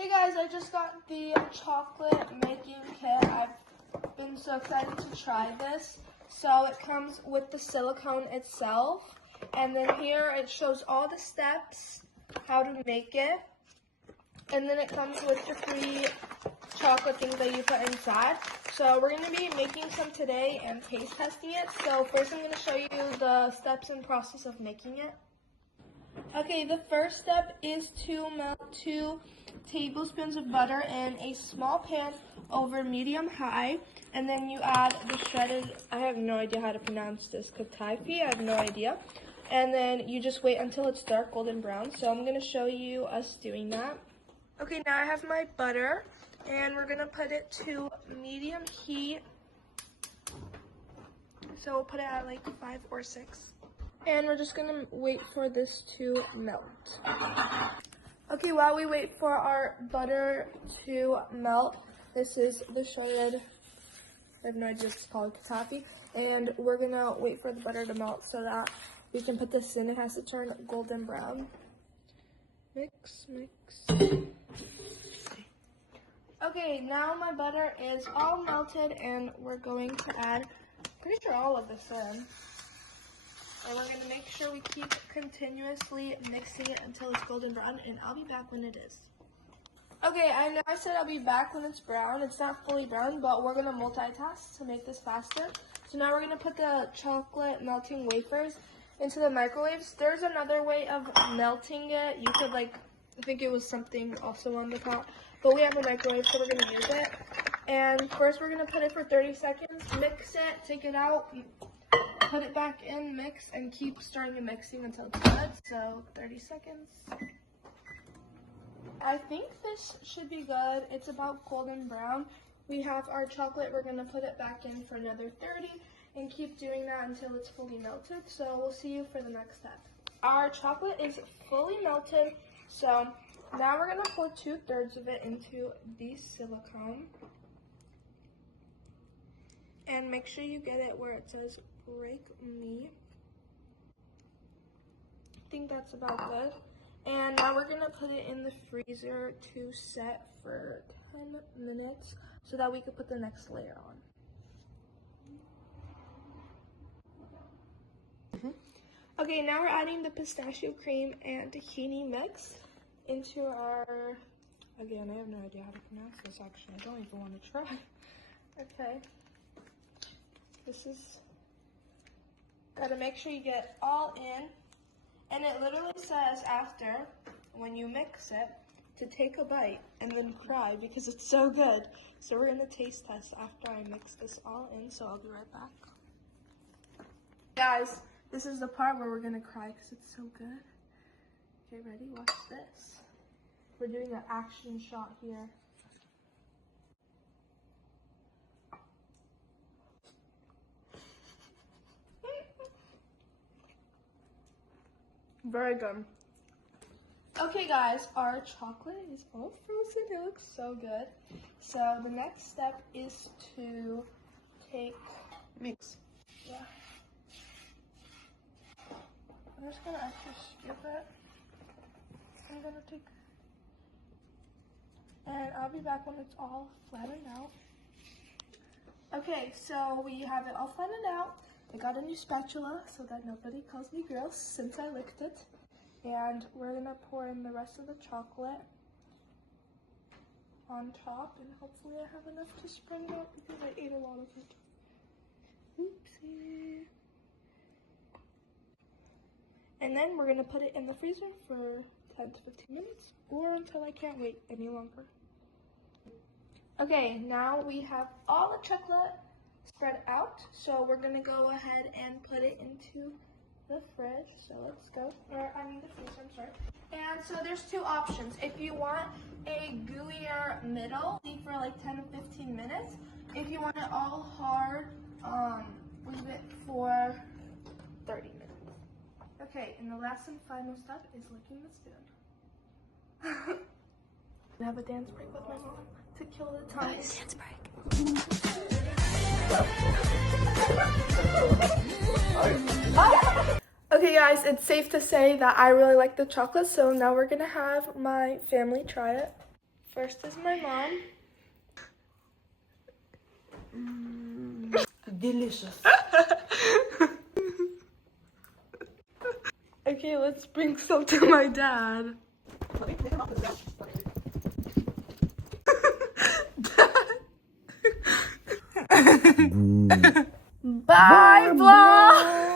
Hey guys, I just got the chocolate making kit. I've been so excited to try this. So it comes with the silicone itself, and then here it shows all the steps, how to make it, and then it comes with the free chocolate things that you put inside. So we're going to be making some today and taste testing it. So first I'm going to show you the steps and process of making it. Okay, the first step is to melt 2 tablespoons of butter in a small pan over medium-high, and then you add the shredded, I have no idea how to pronounce this, Kataifi, I have no idea, and then you just wait until it's dark golden brown. So I'm going to show you us doing that. Okay, now I have my butter, and we're going to put it to medium heat, so we'll put it at like 5 or 6. And we're just gonna wait for this to melt. Okay, while we wait for our butter to melt, this is the shredded, I have no idea what it's called, Kataifi. And we're gonna wait for the butter to melt so that we can put this in. It has to turn golden brown. Mix, mix. Okay, now my butter is all melted and we're going to add, pretty sure all of this in. And we're going to make sure we keep continuously mixing it until it's golden brown, and I'll be back when it is. Okay, I know I said I'll be back when it's brown. It's not fully brown, but we're going to multitask to make this faster. So now we're going to put the chocolate melting wafers into the microwaves. There's another way of melting it. You could I think it was something also on the top, but we have a microwave, so we're going to use it. And first we're going to put it for 30 seconds, mix it, take it out, put it back in, mix, and keep stirring and mixing until it's good. So 30 seconds. I think this should be good. It's about golden brown. We have our chocolate. We're going to put it back in for another 30 and keep doing that until it's fully melted. So we'll see you for the next step. Our chocolate is fully melted. So now we're going to pour 2/3 of it into the silicone. And make sure you get it where it says break me. I think that's about good. And now we're going to put it in the freezer to set for 10 minutes so that we can put the next layer on. Okay, now we're adding the pistachio cream and tahini mix into our, again, I have no idea how to pronounce this actually. I don't even want to try. Okay. This is, gotta make sure you get all in, and it literally says after, when you mix it, to take a bite and then cry because it's so good. So we're gonna taste test after I mix this all in, so I'll be right back. Guys, this is the part where we're gonna cry because it's so good. Okay, ready? Watch this. We're doing an action shot here. Very good. Okay guys, our chocolate is all frozen. It looks so good. So the next step is to mix. Yeah. I'm just gonna actually skip it. I'm gonna take, and I'll be back when it's all flattened out. Okay, so we have it all flattened out. I got a new spatula so that nobody calls me gross since I licked it. And we're gonna pour in the rest of the chocolate on top, and hopefully I have enough to spread it out because I ate a lot of it. Oopsie. And then we're gonna put it in the freezer for 10 to 15 minutes or until I can't wait any longer. Okay, now we have all the chocolate spread out, so we're gonna go ahead and put it into the fridge. So let's go, or I mean the freezer, I'm sorry. And so there's 2 options. If you want a gooier middle, leave for like 10 to 15 minutes. If you want it all hard, leave it for 30 minutes. Okay, and the last and final step is licking the spoon. I have a dance break with my mom to kill the time. Dance break. Okay guys, it's safe to say that I really like the chocolate, so now we're gonna have my family try it. First is my mom. Delicious. Okay, let's bring some to my dad. Bye, vlog!